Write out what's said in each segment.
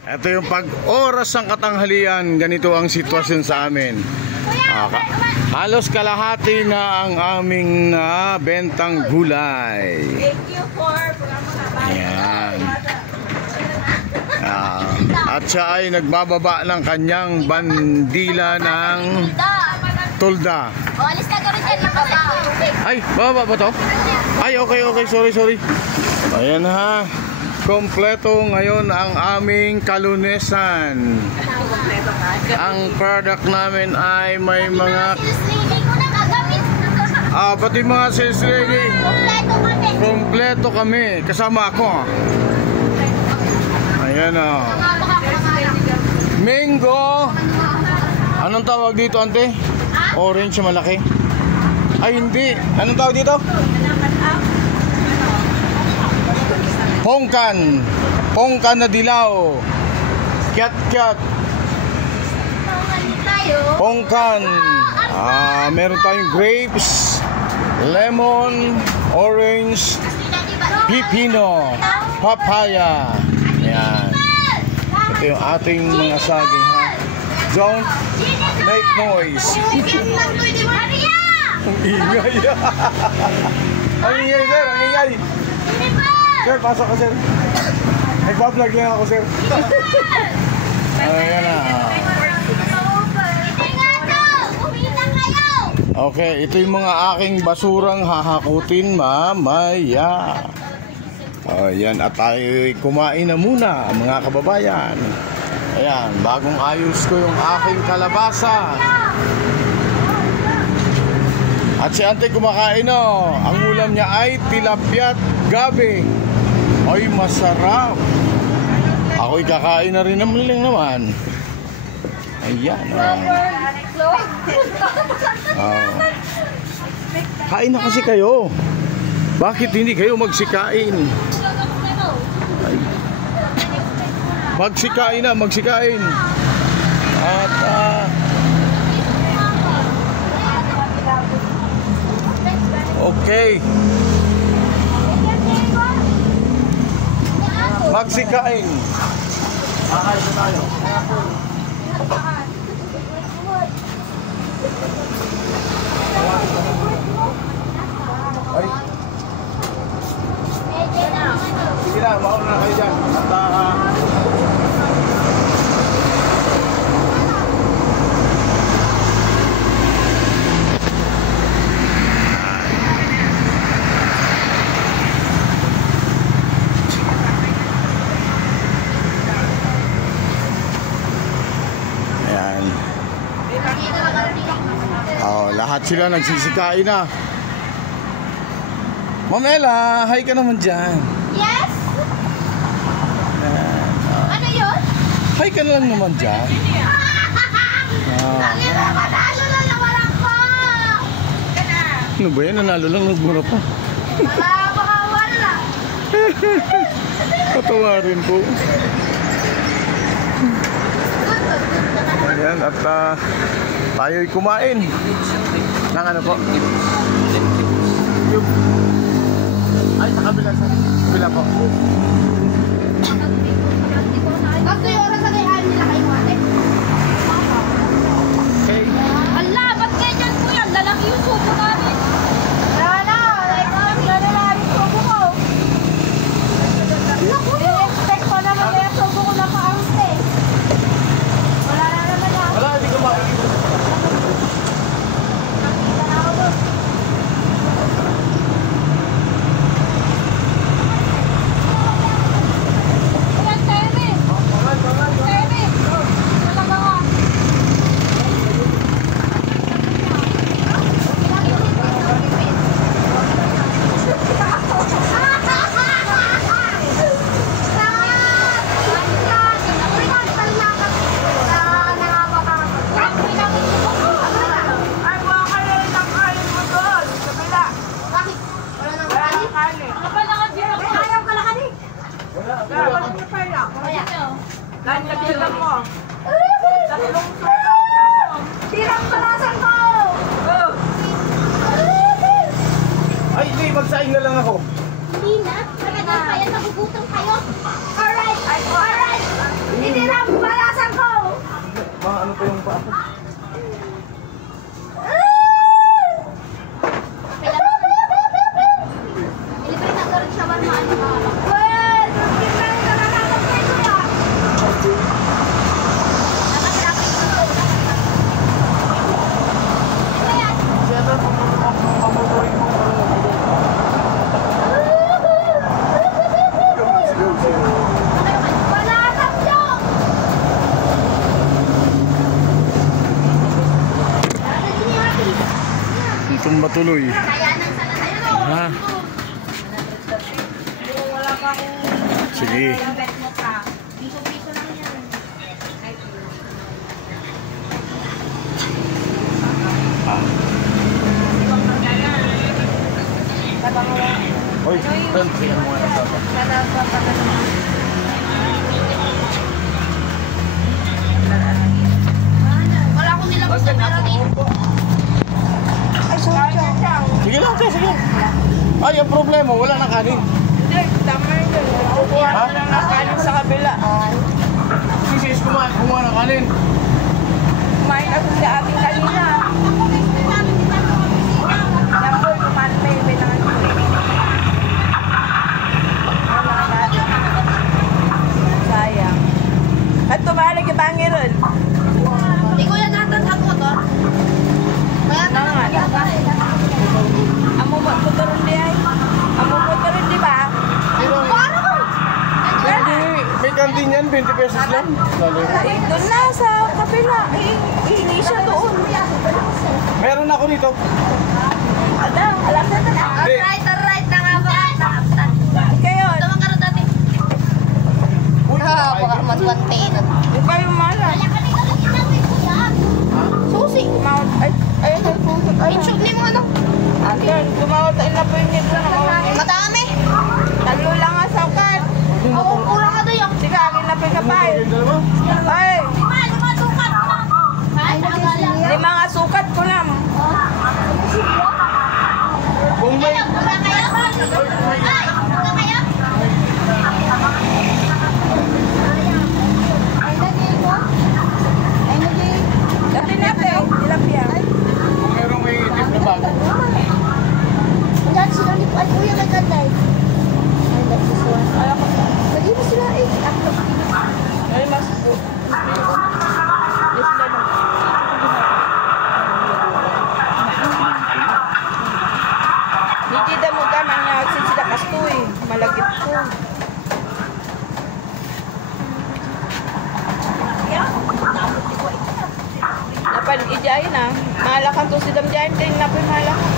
Ito yung pag-oras ng katanghalian, ganito ang sitwasyon sa amin. Halos kalahati na ang aming bentang gulay. Thank you for Ayan. At siya ay nagbababa ng kanyang bandila ng tulda. O, alis na gawin dyan lang kasi. Ay, bababa ba to? Ay, okay, sorry. Ayan ha. Kompleto ngayon ang aming kalunesan. Ang product namin ay may mga pati mga sales lady. Kompleto kami. Kasama ako. Ayan o. Mango. Anong tawag dito, ante? Orange malaki. Ay, hindi. Anong tawag dito? Pongkan na dilaw. Kyat. Pongkan. Meron tayong grapes, lemon, orange, pipino, papaya. Ayan. Ito yung ating mga saging, ha? Don't make noise. Ang ingay. Ang ingay, sir. Ang ingay. Sir, pasok ka, sir. Nagpa-vlog lang ako, sir. Ayan na. Okay, ito yung mga aking basurang hahakutin mamaya. Ayan, at tayo kumain na muna, mga kababayan. Ayan, bagong ayos ko yung aking kalabasa. At si ante kumakain, no. Ang ulam niya ay tilapia at gabi. Ay, masarap. Ako'y kakain na rin naman. Ayan, Kain na kasi kayo. Bakit hindi kayo magsikain? Ay. Magsikain. At okay. Magsikain. Kakain na tayo. Ay. Sige na, mauna na kayo dyan. Lahat sila nagsisikain na. Ma'am Ella, hi ka naman dyan. Yes? Ano yun? Hi ka na lang naman dyan. Nanalo na naman ako! Ano ba yan? Nanalo lang, nagmura pa. Baka wala. Patawarin po. Ayan, at tayo'y kumain ng ano po? Ay, sa kabila po. Kasi yung oras na kayo nila kayo ate. Okay. Ala, ba't ganyan po yan? Lalaki yung subo namin. Wala, lalaki yung subo ko. Naku, expect ko naman na yung subo ko na kaarte. Wala na naman yan. Wala, hindi ko makikita. Tirang balasan ko! Ay, hindi, magsaing na lang ako. Hindi na. Matagal pa yan, nagugutom kayo. Alright. Alright. Hindi matuloy. Ha? Sige. Hoy, tingnan mo na sa. Wala akong nilabas sa pera dito. Sige lang, te, sige. Ay, ang problema, wala na kanin. Hindi, tama yun. Kukuha Ha? ko lang ng kanin sa kabila. Sis, kumain ng kanin. Kumain ako sa ating kanina. Napoy, kumain pa yung binangan ko. Sayang. At tumalag yung bangiron. Hindi ko yan natin ang motor. Kaya Nangan. Amo mo ito rin di ay. Amo mo ito rin di ba? Hindi, may kantin yan, 20 pesos lang. Lalo. Doon na sa kabila. Hihingi siya doon. Meron ako dito. Ada, alam na na. Alright na nga ba? Kayo, Ito mga karot natin. Uy, Baka magwantiin. yung kayo malas. Susi. Tumawad, ay, nagpusot. Itchog ni mo ano? Ayun, tumawad tayo na po yung nito na mawagin. Madami. Talo lang nga sa ukat. Oo, kurang ka doon. Sige, akin na pinapay. Ay, Lima sukat. Ay, nagala. 5 nga sukat ko lang. kung may... Wala kaya? Ay, wala kaya? Ay, lagay ko. Ay, lagay. Dati natin, tilapia. Kung merong may tip na bago. Dahil sila ni Ay, kuya nagantay. Ay, nagsusuwan. Lagi mo sila eh. Ay, mas po. Yes, lang. Hindi da mo ka man nga sila kastoy. Malagip ko. Napan ijay na. Malakan to si Damjan. Kaya napan malakan.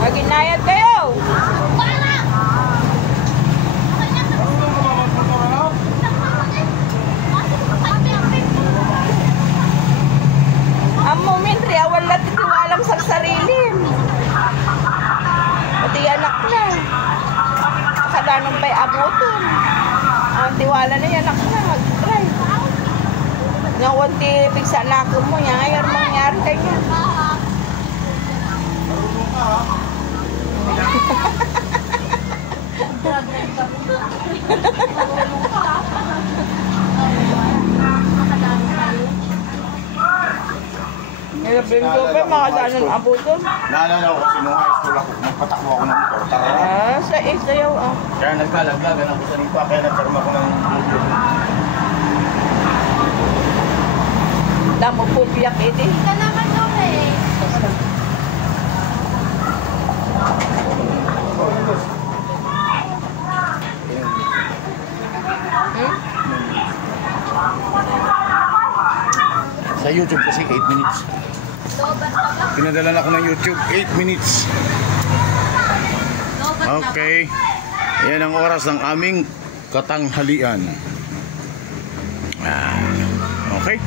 Maginayad kayo. Ang moment, awan lang titiwalam sa sarili. Pati anak na. Kadanong pa'y abuton. Ang tiwala na yan, anak na, mag-try. Ngawan ti pigsa na ako mo, yan ngayon mangyari kayo. Nilabing ko pa, mga danon abuton. Naalala ko kasi nung high school ako, magpatakbo ako ng motor. Tara. Ah, sa isayaw ah. Kaya nagkalaglagan ako sa nipa, kaya nagkaroon ako ng... Damo po piyak edi. Ika naman kami. Sa YouTube kasi 8 minutes. Lobat na ba? Pinadalan ako ng YouTube, 8 minutes. Lobat na ba? Okay. Yan ang oras ng aming katanghalian. Okay.